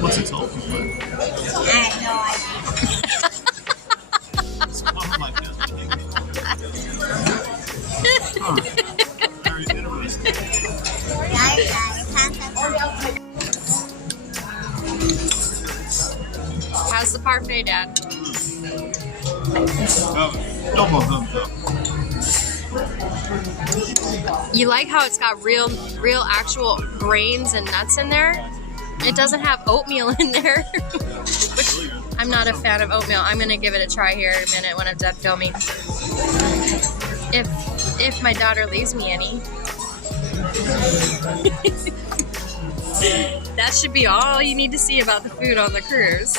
What's it called? I have no idea. It's one of my Very interesting. How's the parfait, Dad? Double thumbs up. You like how it's got real actual grains and nuts in there? It doesn't have oatmeal in there, which I'm not a fan of oatmeal. I'm gonna give it a try here in a minute when I'm done filming. If my daughter leaves me any. That should be all you need to see about the food on the cruise.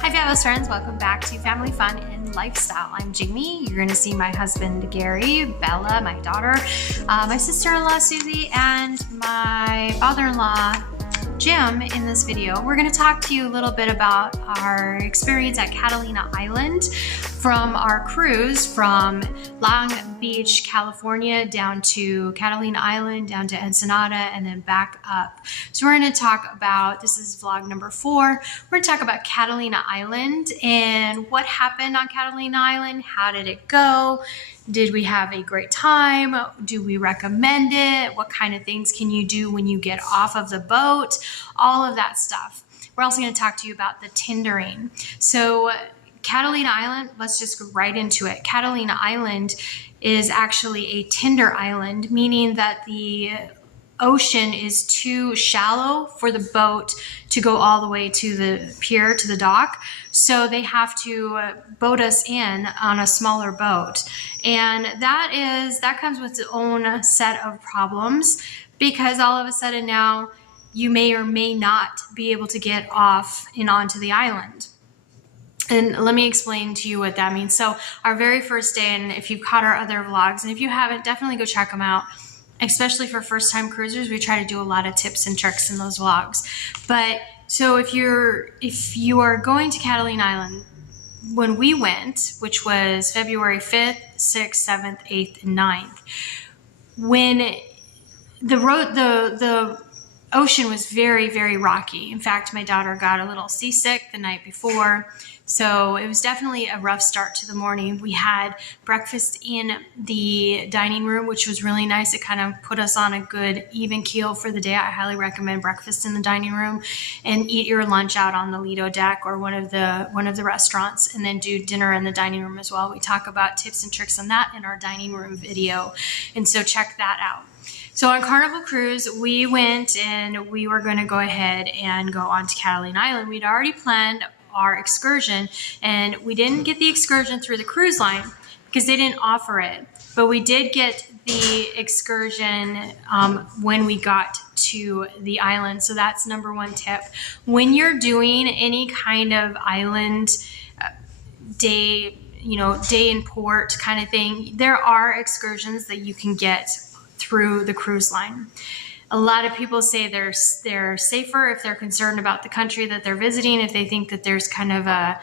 Hi fabulous friends, welcome back to Family Fun and Lifestyle. I'm Jamie. You're gonna see my husband Gary, Bella, my daughter, my sister-in-law Susie, and my father-in-law Jim in this video. We're going to talk to you a little bit about our experience at Catalina Island from our cruise from Long Beach, California down to Catalina Island, down to Ensenada, and then back up. So we're going to talk about, this is vlog number 4, we're going to talk about Catalina Island and what happened on Catalina Island, how did it go, did we have a great time, do we recommend it, what kind of things can you do when you get off of the boat, all of that stuff. We're also going to talk to you about the tendering. So Catalina Island, let's just go right into it. Catalina Island is actually a tender island, meaning that the ocean is too shallow for the boat to go all the way to the pier, to the dock. So they have to boat us in on a smaller boat. And that comes with its own set of problems, because all of a sudden now you may or may not be able to get off and onto the island. And let me explain to you what that means. So our very first day, and if you've caught our other vlogs, and if you haven't, definitely go check them out. Especially for first-time cruisers, we try to do a lot of tips and tricks in those vlogs. But so if you are going to Catalina Island, when we went, which was February 5th, 6th, 7th, 8th, and 9th, when the ocean was very, very rocky. In fact, my daughter got a little seasick the night before. So it was definitely a rough start to the morning. We had breakfast in the dining room, which was really nice. It kind of put us on a good even keel for the day. I highly recommend breakfast in the dining room, and eat your lunch out on the Lido deck or one of the restaurants, and then do dinner in the dining room as well. We talk about tips and tricks on that in our dining room video. And so check that out. So on Carnival Cruise, we went and we were going to go ahead and go on to Catalina Island. We'd already planned our excursion, and we didn't get the excursion through the cruise line because they didn't offer it. But we did get the excursion when we got to the island. So that's number 1 tip. When you're doing any kind of island day in port kind of thing, there are excursions that you can get through the cruise line. A lot of people say they're safer if they're concerned about the country that they're visiting, if they think that there's kind of a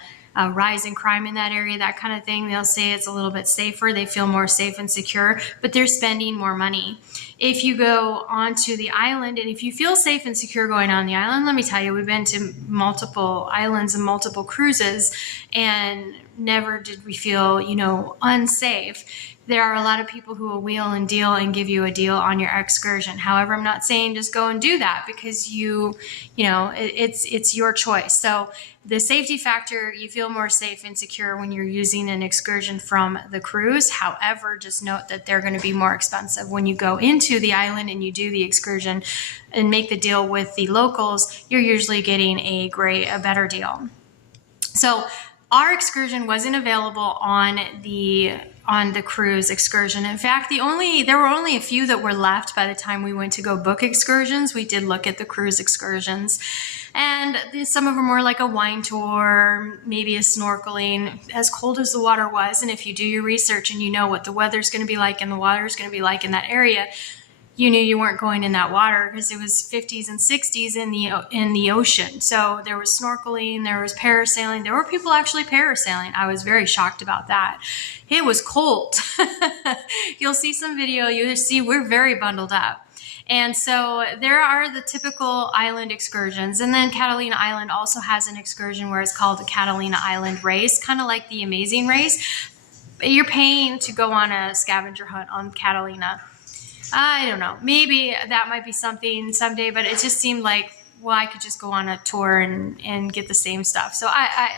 rise in crime in that area, that kind of thing. They'll say it's a little bit safer. They feel more safe and secure, but they're spending more money. If you go onto the island, and if you feel safe and secure going on the island, let me tell you, we've been to multiple islands and multiple cruises, and never did we feel, unsafe. There are a lot of people who will wheel and deal and give you a deal on your excursion. However, I'm not saying just go and do that, because it's your choice. So the safety factor, you feel more safe and secure when you're using an excursion from the cruise. However, just note that they're going to be more expensive when you go into the island and you do the excursion and make the deal with the locals. You're usually getting a better deal. So our excursion wasn't available on the cruise excursion. In fact, there were only a few that were left by the time we went to go book excursions. We did look at the cruise excursions, and some of them were like a wine tour, maybe a snorkeling, as cold as the water was. And if you do your research and you know what the weather's going to be like and the water is going to be like in that area, you knew you weren't going in that water, because it was 50s and 60s in the ocean. So there was snorkeling, there was parasailing. There were people actually parasailing. I was very shocked about that. It was cold. You'll see some video. You'll see we're very bundled up. And so there are the typical island excursions. And then Catalina Island also has an excursion where it's called the Catalina Island Race, kind of like the Amazing Race. You're paying to go on a scavenger hunt on Catalina. I don't know. Maybe that might be something someday, but it just seemed like, well, I could just go on a tour and get the same stuff. So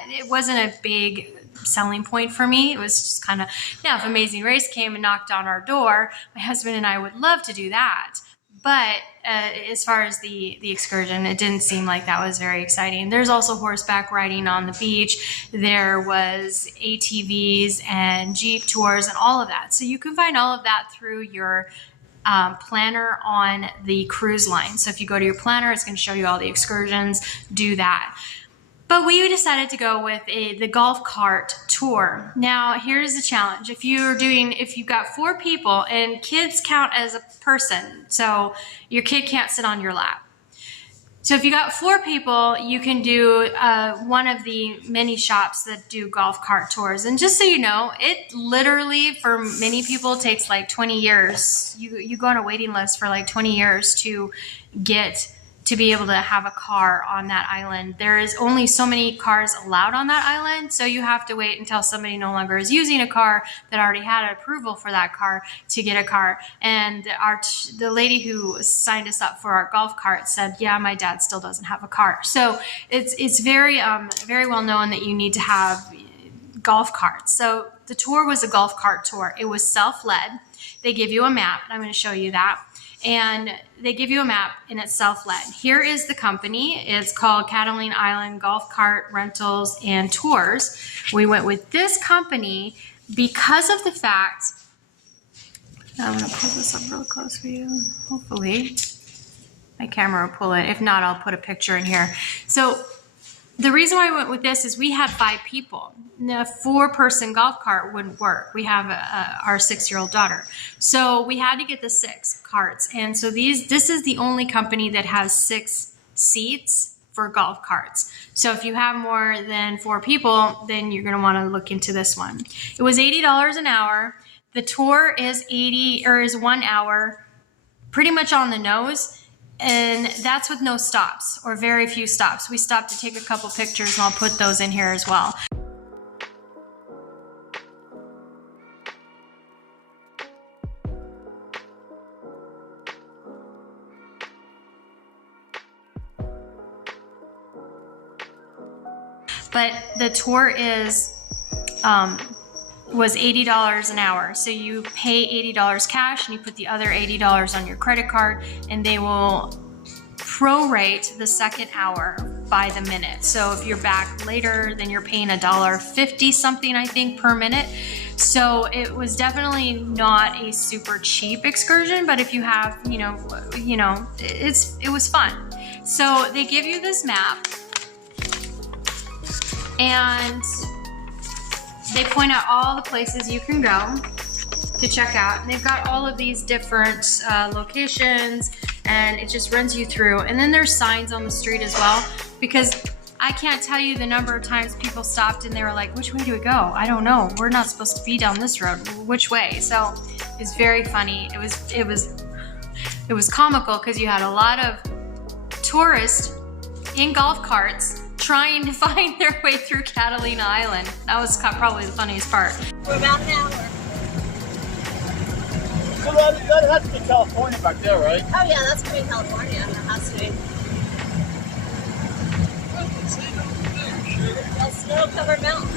it wasn't a big selling point for me. It was just kind of, yeah, if Amazing Race came and knocked on our door, my husband and I would love to do that. But as far as the excursion, it didn't seem like that was very exciting. There's also horseback riding on the beach. There was ATVs and Jeep tours and all of that. So you can find all of that through your planner on the cruise line. So if you go to your planner, it's going to show you all the excursions. Do that. But we decided to go with the golf cart tour. Now, here's the challenge. If you've got 4 people, and kids count as a person, so your kid can't sit on your lap. So if you got 4 people, you can do one of the many shops that do golf cart tours. And just so you know, it literally, for many people, takes like 20 years. You go on a waiting list for like 20 years to be able to have a car on that island. There is only so many cars allowed on that island, so you have to wait until somebody no longer is using a car that already had approval for that car to get a car. And the lady who signed us up for our golf cart said, yeah, my dad still doesn't have a car. So it's very very well known that you need to have golf carts. So the tour was a golf cart tour. It was self-led. They give you a map. I'm going to show you that. And they give you a map, and it's self-led. Here is the company. It's called Catalina Island Golf Cart Rentals and Tours. We went with this company because of the fact, I'm going to pull this up real close for you. Hopefully my camera will pull it. If not, I'll put a picture in here. So the reason why I went with this is we had 5 people. Now, a 4-person golf cart wouldn't work. We have our 6-year-old daughter. So we had to get the 6 carts. And so this is the only company that has 6 seats for golf carts. So if you have more than 4 people, then you're going to want to look into this one. It was $80 an hour. The tour is 1 hour, pretty much on the nose. And that's with no stops, or very few stops. We stopped to take a couple pictures, and I'll put those in here as well. But the tour was $80 an hour. So you pay $80 cash, and you put the other $80 on your credit card, and they will prorate the second hour by the minute. So if you're back later, then you're paying $1.50 something, I think, per minute. So it was definitely not a super cheap excursion, but if you have, it was fun. So they give you this map, and they point out all the places you can go to check out. And they've got all of these different locations, and it just runs you through. And then there's signs on the street as well, because I can't tell you the number of times people stopped and they were like, which way do we go? I don't know. We're not supposed to be down this road. Which way? So it's very funny. It was comical because you had a lot of tourists in golf carts trying to find their way through Catalina Island. That was probably the funniest part. We're about an hour. So that has to be California back there, right? Oh yeah, that's gonna be California. That has to be. That's snow-covered mountain.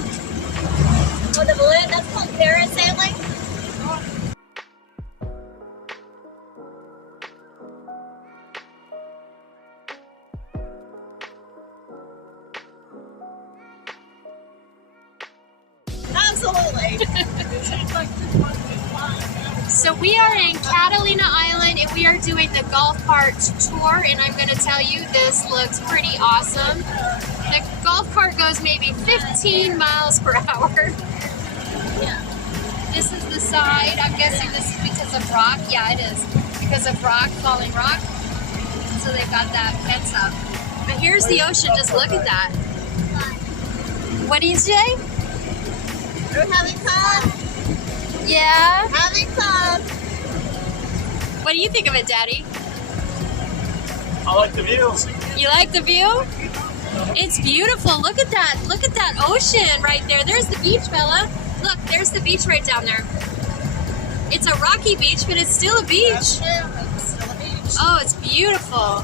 Oh, the balloon, that's called parasailing? Absolutely. So we are in Catalina Island, and we are doing the golf cart tour, and I'm going to tell you, this looks pretty awesome. The golf cart goes maybe 15 miles per hour. Yeah. This is the side. I'm guessing this is because of rock. Yeah, it is. Because of rock, falling rock. So they've got that fence up. But here's the ocean. Just look at that. What do you say? We're having fun. Yeah? Having fun. What do you think of it, Daddy? like the view. You like the view? It's beautiful. Look at that. Look at that ocean right there. There's the beach, Bella. Look, there's the beach right down there. It's a rocky beach, but it's still a beach. That's true. It's still a beach. Oh, it's beautiful.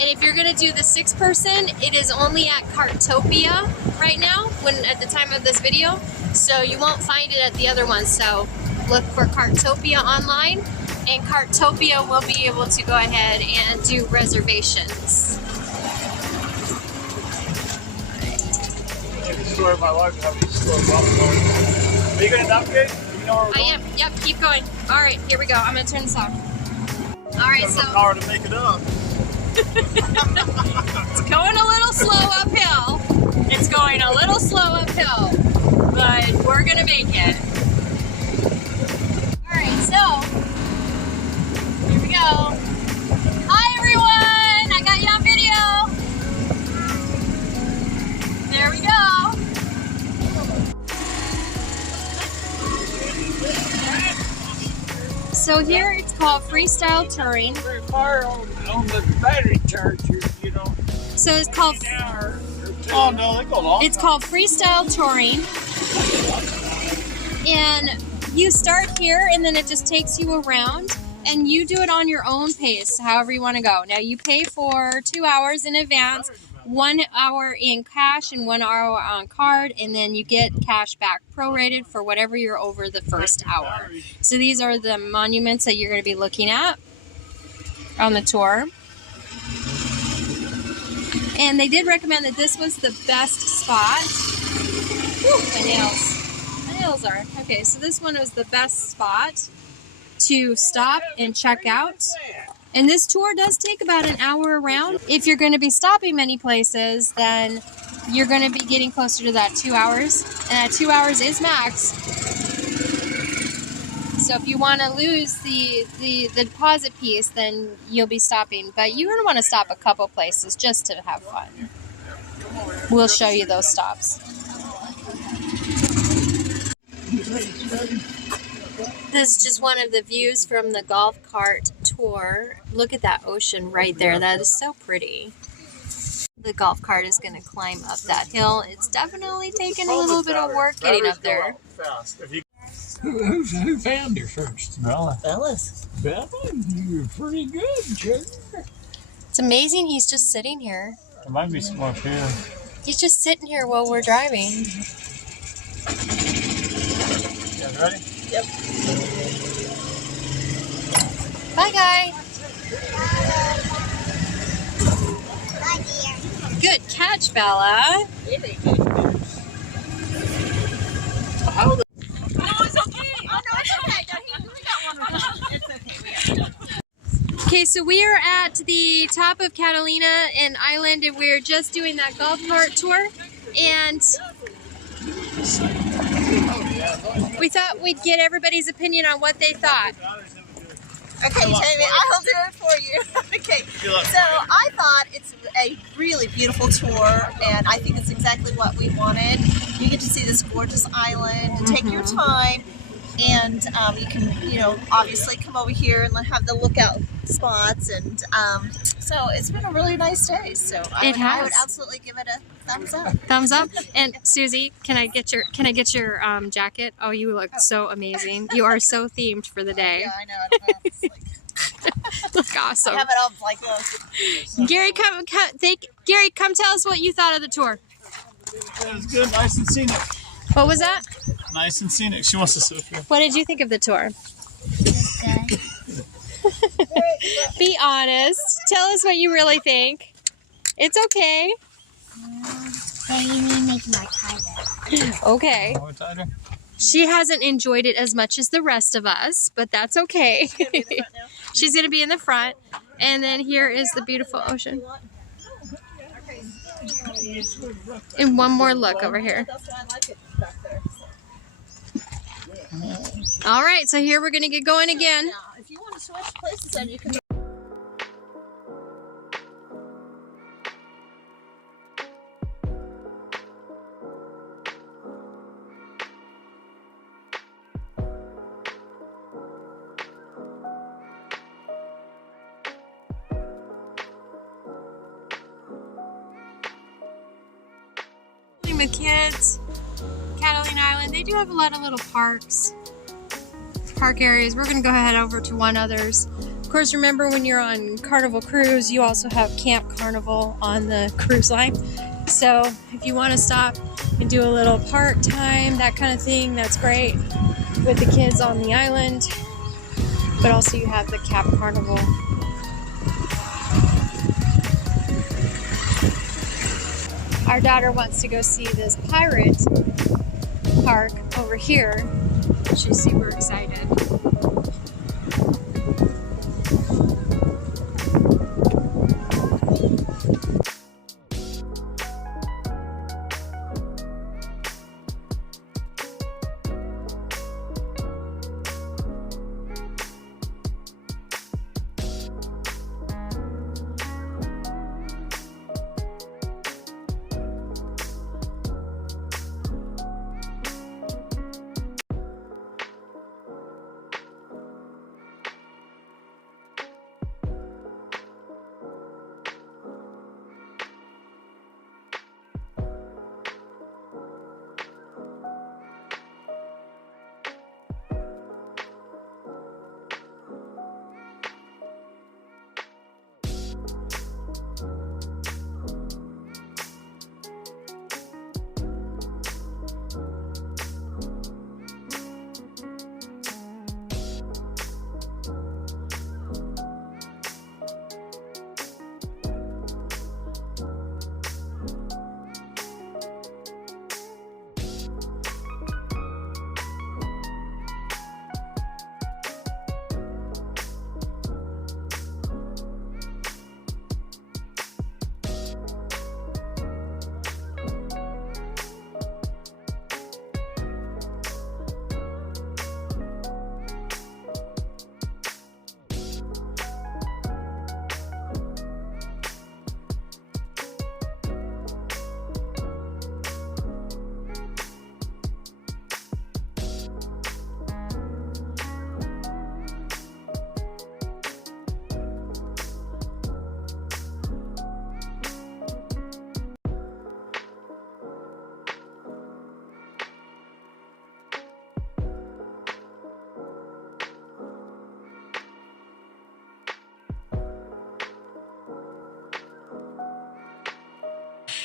And if you're gonna do the 6-person, it is only at Cartopia right now, at the time of this video. So you won't find it at the other ones. So look for Cartopia online, and Cartopia will be able to go ahead and do reservations. The story of my life is having to slow down. Are you gonna navigate? You know where we're I am. Yep. Keep going. All right. Here we go. I'm gonna turn this off. All right. So power to make it up. it's going a little slow uphill. It's going a little slow uphill, but we're gonna make it. All right, so here we go. Hi everyone, I got you on video. There we go. So here it's called freestyle touring. Very far on the battery charger, you know. So it's called Oh no, they go long. It's called freestyle touring, and you start here, and then it just takes you around, and you do it on your own pace, however you want to go. Now you pay for 2 hours in advance, 1 hour in cash and 1 hour on card, and then you get cash back prorated for whatever you're over the first hour. So these are the monuments that you're going to be looking at on the tour. And they did recommend that this was the best spot. Whew, my nails. My nails are. Okay, so this one was the best spot to stop and check out. And this tour does take about an hour around. If you're going to be stopping many places, then you're going to be getting closer to that 2 hours. And that 2 hours is max. So if you want to lose the deposit piece, then you'll be stopping. But you're going to want to stop a couple places just to have fun. We'll show you those stops. This is just one of the views from the golf cart tour. Look at that ocean right there. That is so pretty. The golf cart is going to climb up that hill. It's definitely taking a little bit of work getting up there. Who found her first? Bella. Bella's. Bella, you're pretty good, sugar. It's amazing he's just sitting here. There might be some more here. He's just sitting here while we're driving. You guys ready? Yep. Bye, guy. Bye, dear. Good catch, Bella. Really good. How the Okay, so we are at the top of Catalina Island, and we're just doing that golf cart tour. And we thought we'd get everybody's opinion on what they thought. Okay, Jamie, I'll do it for you. Okay, so I thought it's a really beautiful tour, and I think it's exactly what we wanted. You get to see this gorgeous island, and take your time, and you can, obviously come over here and have the lookout spots, and so it's been a really nice day. So I would absolutely give it a thumbs up. Thumbs up. And Susie, can I get your jacket? Oh, you look so amazing. You are so themed for the day. Yeah, I know. It's like, Look awesome. I have it all like this. Gary, come tell us what you thought of the tour. It was good, nice and scenic. What was that? Nice and scenic. She wants to sit here. What did you think of the tour? Good. Be honest. Tell us what you really think. It's okay. Yeah, you need to make more tighter. Okay. More tighter? She hasn't enjoyed it as much as the rest of us, but that's okay. She's going to be in the front. And then here is the beautiful ocean. And one more look over here. That's why I like it back there. All right, so here we're gonna get going again. Now, if you want to switch places, then you can. With kids, Catalina Island, they do have a lot of little park areas. We're gonna go ahead over to one others. Of course, remember when you're on Carnival Cruise, you also have Camp Carnival on the cruise line. So if you want to stop and do a little park time, that kind of thing, that's great with the kids on the island. But also you have the Camp Carnival. Our daughter wants to go see this pirate park over here. She's super excited.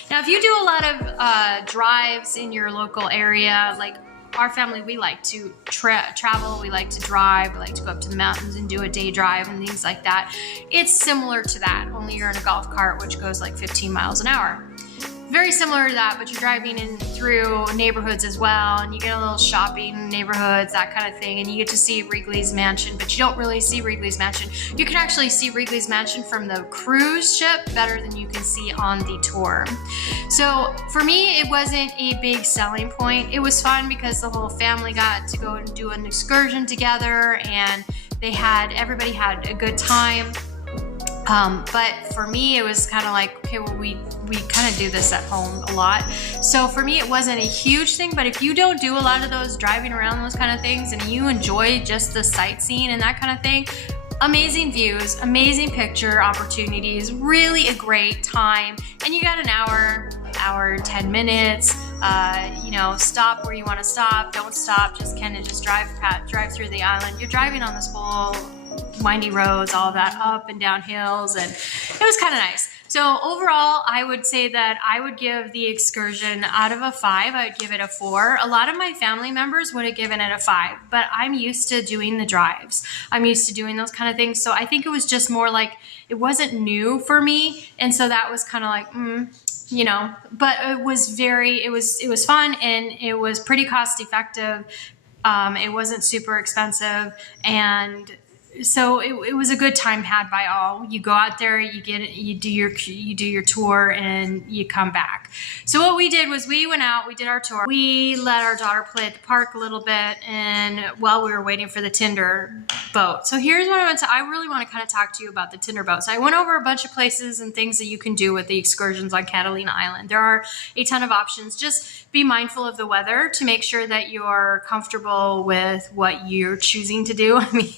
Now, if you do a lot of drives in your local area, like our family, we like to travel, we like to drive, we like to go up to the mountains and do a day drive and things like that. It's similar to that, only you're in a golf cart, which goes like 15 miles an hour. Very similar to that, but you're driving in through neighborhoods as well, and you get a little shopping neighborhoods, that kind of thing, and you get to see Wrigley's Mansion, but you don't really see Wrigley's Mansion. You can actually see Wrigley's Mansion from the cruise ship better than you can see on the tour. So for me, it wasn't a big selling point. It was fun because the whole family got to go and do an excursion together, and everybody had a good time. But for me, it was kind of like, okay, well, we kind of do this at home a lot. So for me, it wasn't a huge thing, but if you don't do a lot of those driving around, those kind of things, and you enjoy just the sightseeing and that kind of thing, amazing views, amazing picture opportunities, really a great time. And you got an hour, 10 minutes, stop where you want to stop, don't stop, just kind of just drive through the island. You're driving on this whole windy roads, all of that, up and down hills, and it was kind of nice. So overall, I would say that I would give the excursion out of a 5, I would give it a 4. A lot of my family members would have given it a 5, but I'm used to doing the drives. I'm used to doing those kind of things. So I think it was just more like, it wasn't new for me. And so that was kind of like, but it was fun, and it was pretty cost effective. It wasn't super expensive, and so it was a good time had by all. You go out there, you do your tour, and you come back. So what we did was we went out, we did our tour. We let our daughter play at the park a little bit, and while we were waiting for the Tinder boat. So here's what I really want to kind of talk to you about the Tinder boat. So I went over a bunch of places and things that you can do with the excursions on Catalina Island. There are a ton of options. Just be mindful of the weather to make sure that you're comfortable with what you're choosing to do. I mean,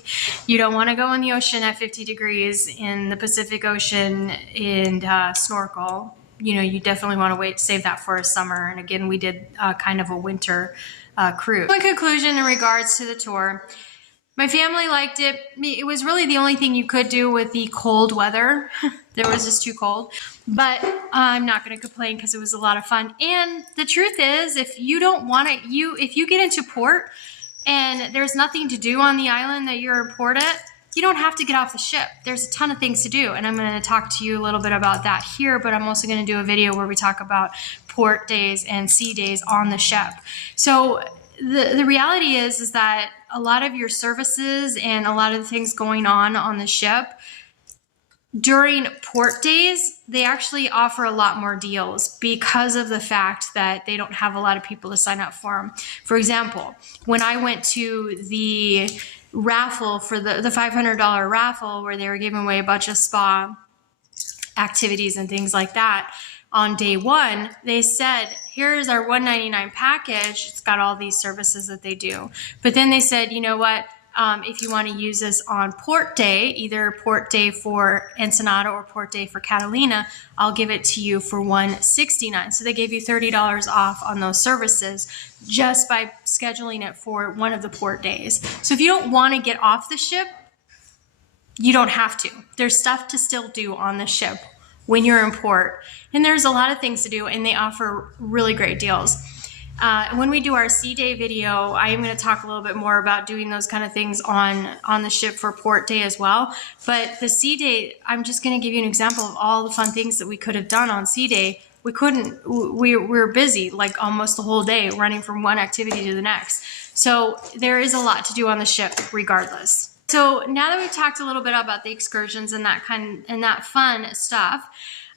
you don't want to go in the ocean at 50 degrees in the Pacific Ocean and snorkel. You know, you definitely want to save that for a summer. And again, we did kind of a winter cruise. In conclusion, in regards to the tour, my family liked it. It was really the only thing you could do with the cold weather. There was just too cold. But I'm not going to complain because it was a lot of fun. And the truth is, if you don't want it, if you get into port and there's nothing to do on the island that you're in port at, you don't have to get off the ship. There's a ton of things to do. And I'm going to talk to you a little bit about that here, but I'm also going to do a video where we talk about port days and sea days on the ship. So the reality is that a lot of your services and a lot of the things going on the ship during port days, they actually offer a lot more deals because of the fact that they don't have a lot of people to sign up for them. For example, when I went to the raffle for the $500 raffle where they were giving away a bunch of spa activities and things like that, on day one, they said, here's our $199 package. It's got all these services that they do. But then they said, you know what? If you want to use this on port day, either port day for Ensenada or port day for Catalina, I'll give it to you for $169. So they gave you $30 off on those services just by scheduling it for one of the port days. So if you don't want to get off the ship, you don't have to. There's stuff to still do on the ship when you're in port. And there's a lot of things to do, and they offer really great deals. When we do our sea day video, I am going to talk a little bit more about doing those kind of things on the ship for port day as well. But the sea day, I'm just going to give you an example of all the fun things that we could have done on sea day. We couldn't, we were busy like almost the whole day running from one activity to the next. So there is a lot to do on the ship regardless. So now that we've talked a little bit about the excursions and that fun stuff,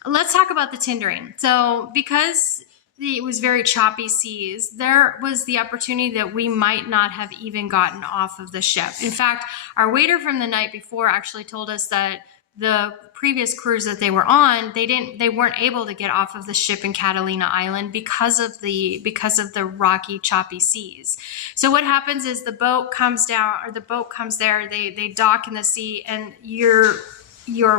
let's talk about the tindering. So because it was very choppy seas, there was the opportunity that we might not have even gotten off of the ship. In fact, our waiter from the night before actually told us that the previous cruise that they were on, they weren't able to get off of the ship in Catalina Island because of the rocky, choppy seas. So what happens is the boat comes down, or the boat comes there, they dock in the sea, and your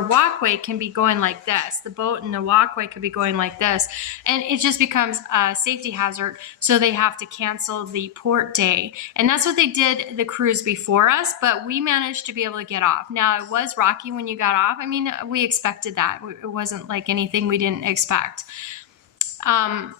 walkway can be going like this. The boat and the walkway could be going like this, and it just becomes a safety hazard. So they have to cancel the port day. And that's what they did the cruise before us, but we managed to be able to get off. Now, it was rocky when you got off. I mean, we expected that. It wasn't like anything we didn't expect. But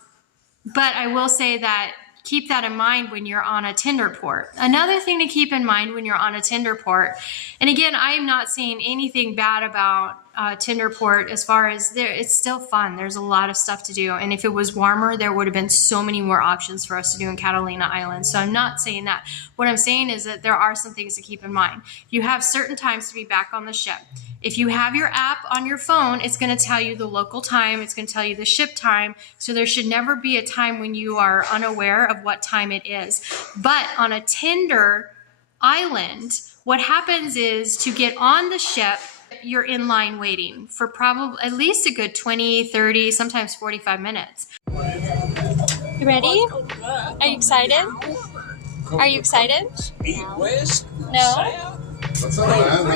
I will say that keep that in mind when you're on a Tinder port. Another thing to keep in mind when you're on a Tinder port, and again, I am not saying anything bad about Tinder port as far as it's still fun. There's a lot of stuff to do. And if it was warmer, there would have been so many more options for us to do in Catalina Island. So I'm not saying that. What I'm saying is that there are some things to keep in mind. You have certain times to be back on the ship. If you have your app on your phone, it's going to tell you the local time. It's going to tell you the ship time. So there should never be a time when you are unaware of what time it is. But on a Tinder island, what happens is to get on the ship, you're in line waiting for probably at least a good 20, 30, sometimes 45 minutes. You ready? Are you excited? Are you excited? No?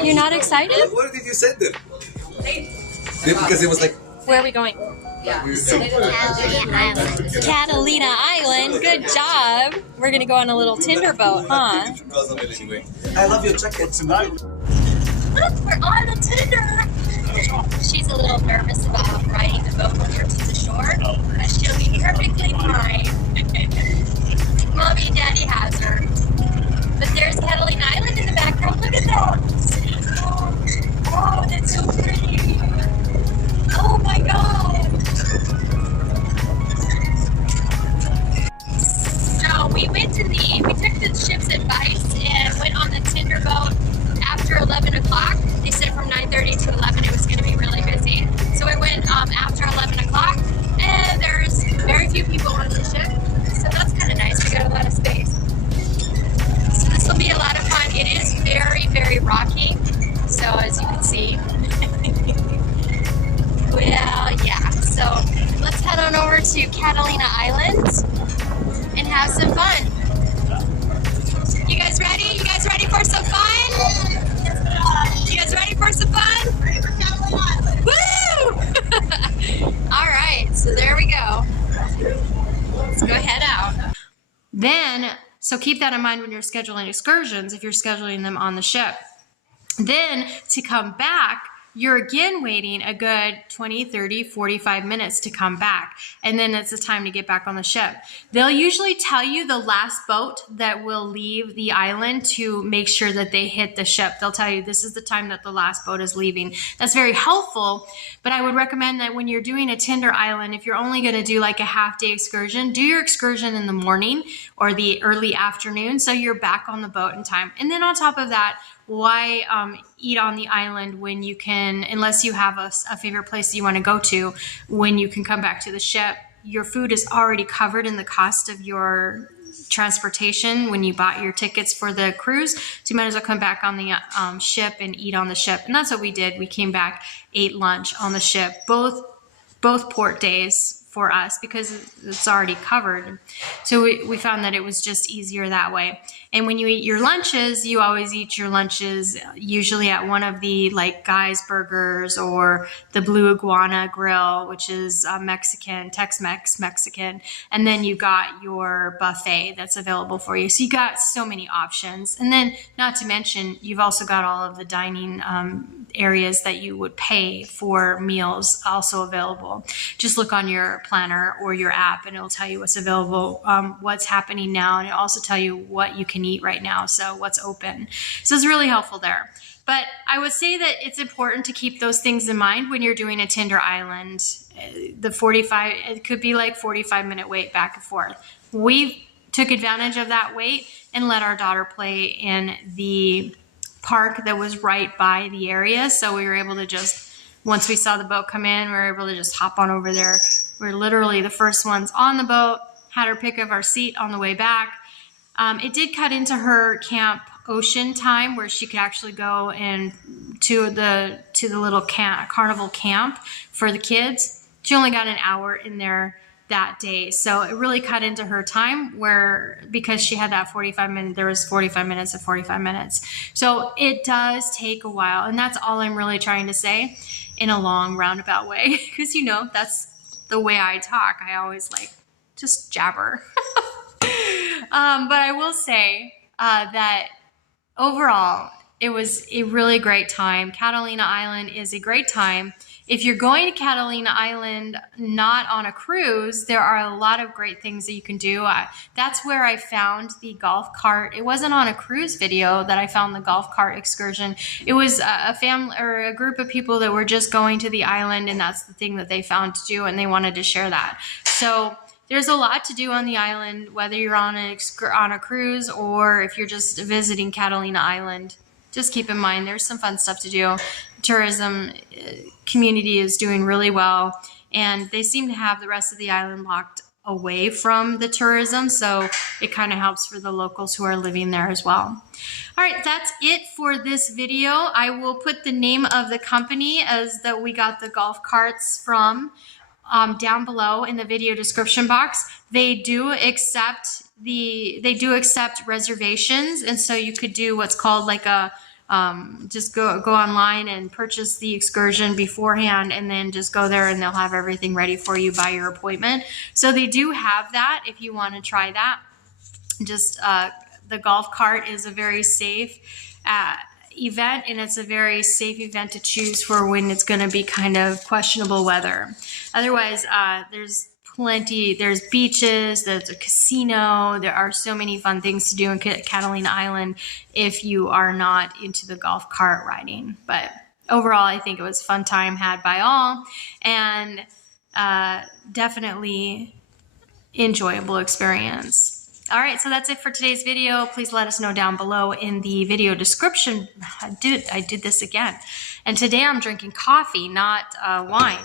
You're not excited? What did you say then? Because it was like... Where are we going? Catalina Island. Good job. We're going to go on a little Tinder boat, huh? I love your jacket tonight. Look, we're on a Tinder. She's a little nervous about riding the boat when you're to the shore, but she'll be perfectly fine. Mommy and Daddy has her. But there's Catalina Island in the background. Look at that. Oh, that's so pretty. Oh my God. So we took the ship's advice and went on the Tinder boat after 11 So keep that in mind when you're scheduling excursions, if you're scheduling them on the ship. Then to come back, you're again waiting a good 20, 30, 45 minutes to come back. And then it's the time to get back on the ship. They'll usually tell you the last boat that will leave the island to make sure that they hit the ship. They'll tell you this is the time that the last boat is leaving. That's very helpful, but I would recommend that when you're doing a Tinder Island, if you're only going to do like a half-day excursion, do your excursion in the morning or the early afternoon so you're back on the boat in time. And then on top of that, why eat on the island when you can, unless you have a favorite place that you want to go to, when you can come back to the ship? Your food is already covered in the cost of your transportation when you bought your tickets for the cruise. So you might as well come back on the ship and eat on the ship. And that's what we did. We came back, ate lunch on the ship, both port days for us because it's already covered. So we found that it was just easier that way. And when you eat your lunches, you always eat your lunches usually at one of the like Guy's Burgers or the Blue Iguana Grill, which is Mexican, Tex-Mex Mexican. And then you got your buffet that's available for you. So you got so many options. And then not to mention, you've also got all of the dining areas that you would pay for meals also available. Just look on your planner or your app and it'll tell you what's available, what's happening now. And it'll also tell you what you can eat right now. So what's open. So it's really helpful there. But I would say that it's important to keep those things in mind when you're doing a Tinder Island. It could be like 45-minute wait back and forth. We took advantage of that wait and let our daughter play in the park that was right by the area. So we were able to just, once we saw the boat come in, we were able to just hop on over there. We're literally the first ones on the boat, had her pick up our seat on the way back. It did cut into her Camp Ocean time where she could actually go and to the little carnival camp for the kids. She only got an hour in there that day. So it really cut into her time because she had that 45 minutes, there was 45 minutes of 45 minutes. So it does take a while. And that's all I'm really trying to say in a long roundabout way. Because that's the way I talk. I always just jabber. But I will say that overall, it was a really great time. Catalina Island is a great time. If you're going to Catalina Island not on a cruise, there are a lot of great things that you can do. That's where I found the golf cart. It wasn't on a cruise video that I found the golf cart excursion. It was a family or a group of people that were just going to the island, and that's the thing that they found to do, and they wanted to share that. So there's a lot to do on the island, whether you're on a cruise or if you're just visiting Catalina Island. Just keep in mind, there's some fun stuff to do. Tourism community is doing really well, and they seem to have the rest of the island locked away from the tourism, so it kind of helps for the locals who are living there as well. All right, that's it for this video. I will put the name of the company as that we got the golf carts from down below in the video description box. They do accept reservations, and so you could do what's called like a just go online and purchase the excursion beforehand, and then just go there and they'll have everything ready for you by your appointment. So they do have that if you want to try that. Just the golf cart is a very safe event, and it's a very safe event to choose for when it's going to be kind of questionable weather. Otherwise, there's beaches, there's a casino, there are so many fun things to do in Catalina Island if you are not into the golf cart riding. But overall, I think it was a fun time had by all, and definitely enjoyable experience. All right, so that's it for today's video. Please let us know down below in the video description. I did this again. And today I'm drinking coffee, not wine.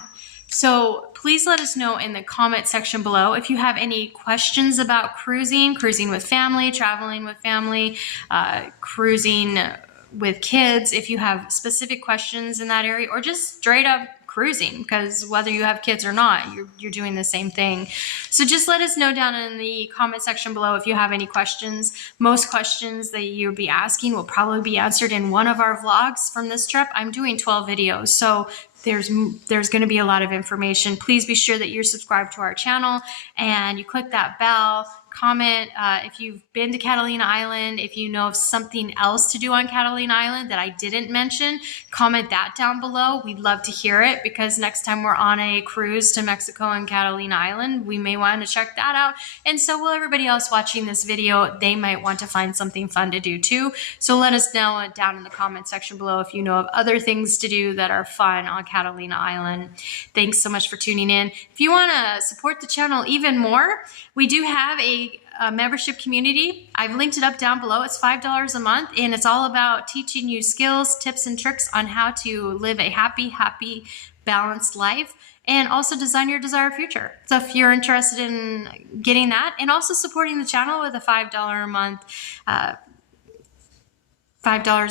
So please let us know in the comment section below if you have any questions about cruising with family, traveling with family, cruising with kids. If you have specific questions in that area, or just straight up cruising, because whether you have kids or not, you're doing the same thing. So just let us know down in the comment section below if you have any questions. Most questions that you'll be asking will probably be answered in one of our vlogs from this trip. I'm doing 12 videos, so there's going to be a lot of information. Please be sure that you're subscribed to our channel and you click that bell. comment if you've been to Catalina Island, if you know of something else to do on Catalina Island that I didn't mention, comment that down below. We'd love to hear it, because next time we're on a cruise to Mexico and Catalina Island, we may want to check that out. And so will everybody else watching this video. They might want to find something fun to do too. So let us know down in the comment section below if you know of other things to do that are fun on Catalina Island. Thanks so much for tuning in. If you want to support the channel even more, we do have a membership community. I've linked it up down below. It's $5 a month, and it's all about teaching you skills, tips, and tricks on how to live a happy, balanced life, and also design your desired future. So if you're interested in getting that and also supporting the channel with a $5 a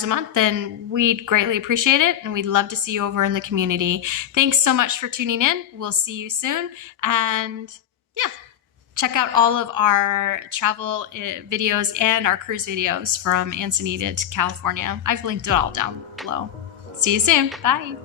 month, then we'd greatly appreciate it, and we'd love to see you over in the community. Thanks so much for tuning in. We'll see you soon, and yeah, check out all of our travel videos and our cruise videos from Ensenada to California. I've linked it all down below. See you soon. Bye.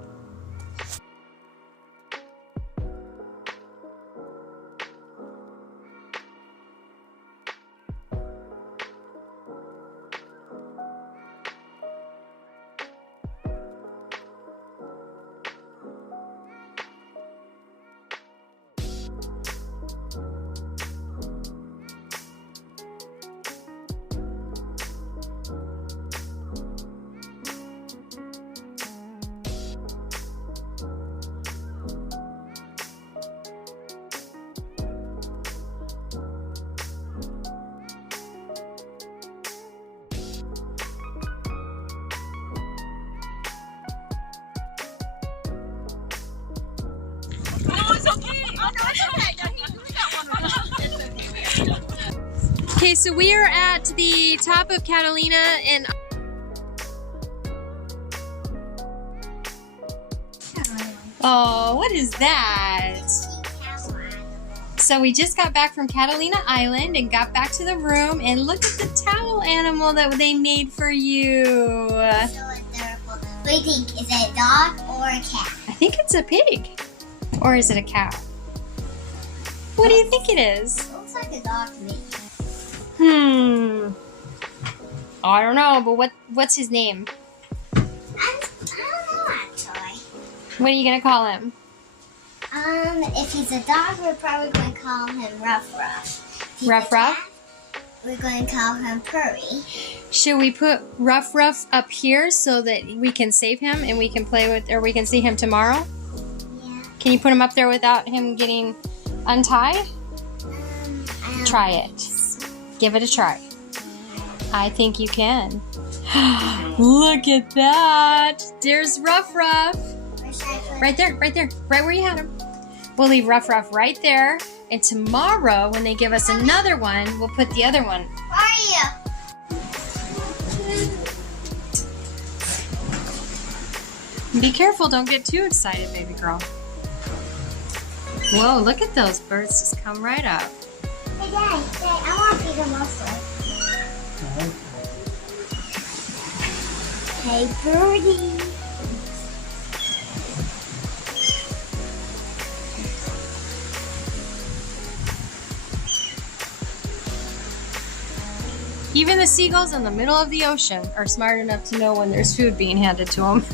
Okay, so we are at the top of Catalina, and oh, what is that? So we just got back from Catalina Island and got back to the room, and look at the towel animal that they made for you. So adorable. What do you think? Is it a dog or a cat? I think it's a pig. Or is it a cow? What do you think it is? It looks like a dog to me. I don't know, but what's his name? I don't know actually. What are you gonna call him? If he's a dog, we're probably going to call him Ruff Ruff. If he's Ruff a Ruff? cat, we're going to call him Purry. Should we put Ruff Ruff up here so that we can save him and we can play with, or we can see him tomorrow? Yeah. Can you put him up there without him getting untied? Try it. Give it a try. I think you can. Look at that. There's Ruff Ruff. Where should I put Right there, right where you had him. We'll leave Ruff Ruff right there. And tomorrow, when they give us another one, we'll put the other one. Where are you? Be careful, don't get too excited, baby girl. Whoa, look at those birds just come right up. Hey, Dad, I want to feed him also. Hey, birdie. Even the seagulls in the middle of the ocean are smart enough to know when there's food being handed to them.